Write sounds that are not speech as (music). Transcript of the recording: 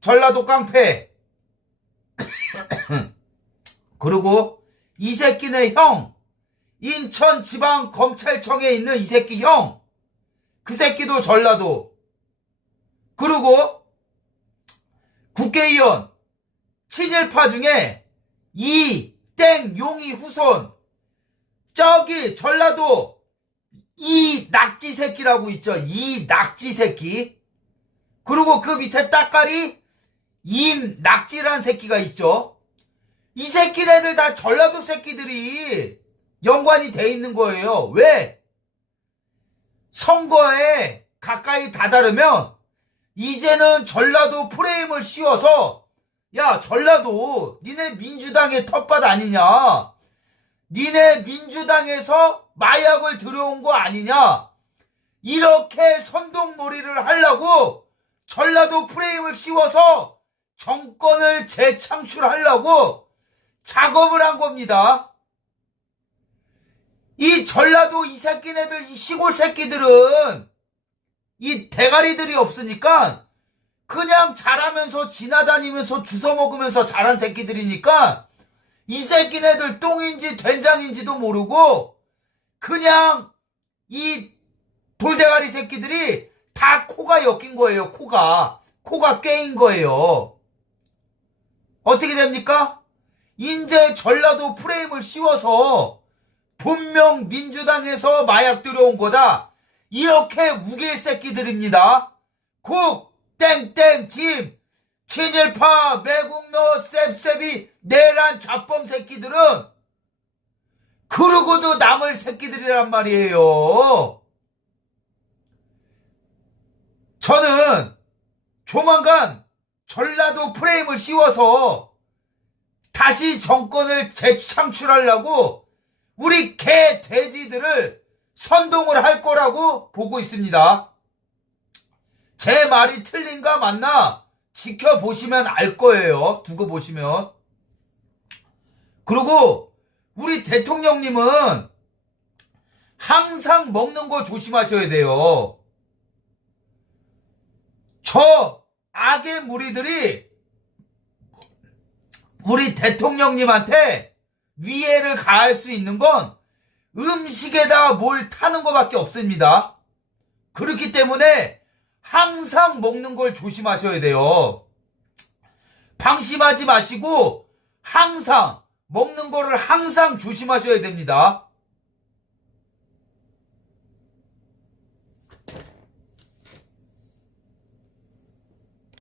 전라도 깡패. (coughs) 그리고 이 새끼네 형. 인천지방검찰청에 있는 이 새끼 형. 그 새끼도 전라도. 그리고 국회의원 친일파 중에 이 땡 용이 후손 저기 전라도 이 낙지 새끼라고 있죠. 이 낙지 새끼. 그리고 그 밑에 따까리 임 낙지란 새끼가 있죠. 이 새끼네들 다 전라도 새끼들이 연관이 돼 있는 거예요. 왜? 선거에 가까이 다다르면 이제는 전라도 프레임을 씌워서 야 전라도 니네 민주당의 텃밭 아니냐 니네 민주당에서 마약을 들여온 거 아니냐 이렇게 선동놀이를 하려고 전라도 프레임을 씌워서 정권을 재창출하려고 작업을 한 겁니다. 이 전라도 이 새끼네들, 이 시골 새끼들은 이 대가리들이 없으니까 그냥 자라면서 지나다니면서 주워 먹으면서 자란 새끼들이니까 이 새끼네들 똥인지 된장인지도 모르고 그냥 이 돌대가리 새끼들이 다 코가 엮인 거예요, 코가. 코가 꿰인 거예요. 어떻게 됩니까? 인제 전라도 프레임을 씌워서 분명 민주당에서 마약 들어온 거다. 이렇게 우길 새끼들입니다. 국, 땡땡, 짐, 친일파, 매국노, 셉셉이, 내란 잡범 새끼들은 그러고도 남을 새끼들이란 말이에요. 저는 조만간 전라도 프레임을 씌워서 다시 정권을 재창출하려고 우리 개 돼지들을 선동을 할 거라고 보고 있습니다. 제 말이 틀린가 맞나 지켜보시면 알 거예요. 두고 보시면. 그리고 우리 대통령님은 항상 먹는 거 조심하셔야 돼요. 저 악의 무리들이 우리 대통령님한테 위해를 가할 수 있는 건 음식에다 뭘 타는 것밖에 없습니다. 그렇기 때문에 항상 먹는 걸 조심하셔야 돼요. 방심하지 마시고 항상 먹는 거를 항상 조심하셔야 됩니다.